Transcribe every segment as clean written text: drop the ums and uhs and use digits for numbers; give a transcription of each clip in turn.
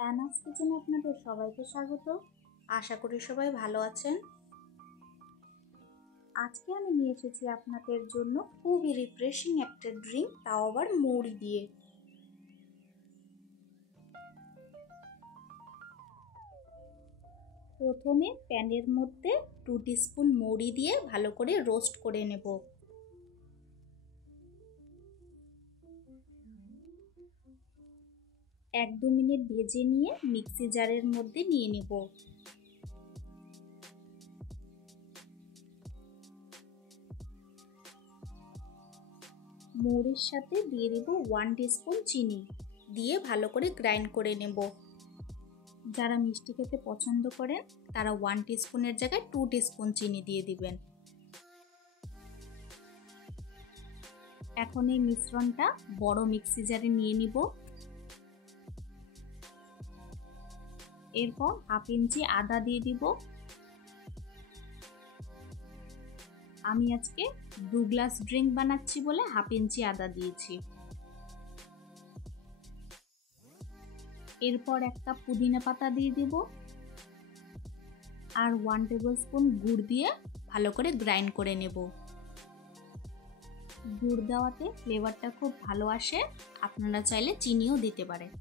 অ্যানাস কিচেনে আপনাদের সবাইকে স্বাগত। আশা করি সবাই ভালো আছেন। আজকে আমি নিয়ে এসেছি আপনাদের জন্য খুবই রিফ্রেশিং একটা ড্রিঙ্ক, তাও আবার মৌরি দিয়ে। প্রথমে প্যানের মধ্যে 2 টিস্পুন মৌরি দিয়ে ভালো করে রোস্ট করে নেব। এক দু মিনিট ভেজে নিয়ে মিক্সি জারের মধ্যে নিয়ে নেব। মৌরির সাথে দিয়ে দেব 1 টিস্পুন চিনি, দিয়ে ভালো করে গ্রাইন্ড করে নেব। যারা মিষ্টি খেতে পছন্দ করেন তারা 1 টিস্পুনের জায়গায় 2 টিস্পুন চিনি দিয়ে দিবেন। এখন এই মিশ্রণটা বড় মিক্সি জারে নিয়ে নিব। এরপর 1/2 ইঞ্চি আদা দিয়ে দিব। আমি আজকে 2 গ্লাস ড্রিঙ্ক বানাচ্ছি বলে 1/2 ইঞ্চি আদা দিয়েছি। এরপর 1 কাপ পুদিনা পাতা দিয়ে দিব আর 1 টেবিলস্পুন গুড় দিয়ে ভালো করে গ্রাইন্ড করে নেব। গুড় দেওয়াতে ফ্লেভারটা খুব ভালো আসে, আপনারা চাইলে চিনিও দিতে পারেন।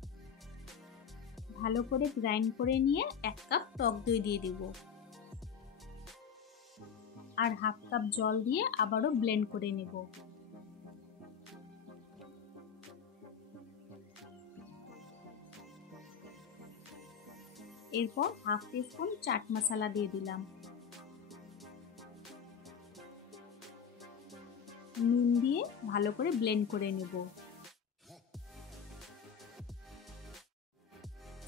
ভালো করে গ্রাইন্ড করে নিয়ে 1 কাপ টক দই দিয়ে দিব আর 1/2 কাপ জল দিয়ে আবারও ব্লেন্ড করে নেব। এরপর 1/2 টিস্পুন চাট মশলা দিয়ে দিলাম। নুন দিয়ে ভালো করে ব্লেন্ড করে নেব।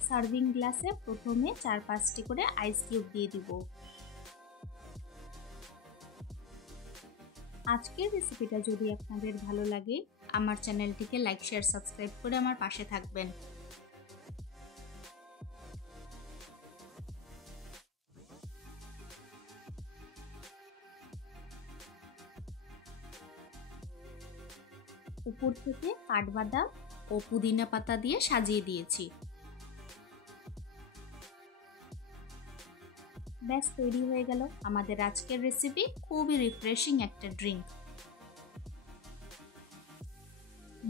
সার্ভিং গ্লাসে প্রথমে 4-5টি করে আইস কিউব দিয়ে দিব। আজকের রেসিপিটা যদি আপনাদের ভালো লাগে আমার চ্যানেলটিকে লাইক, শেয়ার, সাবস্ক্রাইব করে আমার পাশে থাকবেন। উপর থেকে কাঠবাদাম ও পুদিনা পাতা দিয়ে সাজিয়ে দিয়েছি। ব্যাস তৈরি হয়ে গেল আমাদের আজকের রেসিপি, খুবই রিফ্রেশিং একটা ড্রিঙ্ক।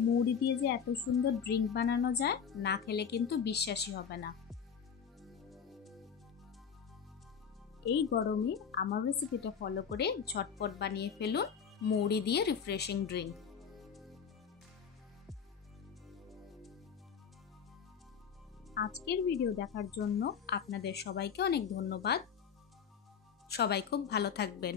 মৌরি দিয়ে যে এত সুন্দর ড্রিঙ্ক বানানো যায়, না খেলে কিন্তু বিশ্বাসই হবে না। এই গরমে আমার রেসিপিটা ফলো করে ঝটপট বানিয়ে ফেলুন মৌরি দিয়ে রিফ্রেশিং ড্রিঙ্ক। আজকের ভিডিও দেখার জন্য আপনাদের সবাইকে অনেক ধন্যবাদ। সবাই খুব ভালো থাকবেন।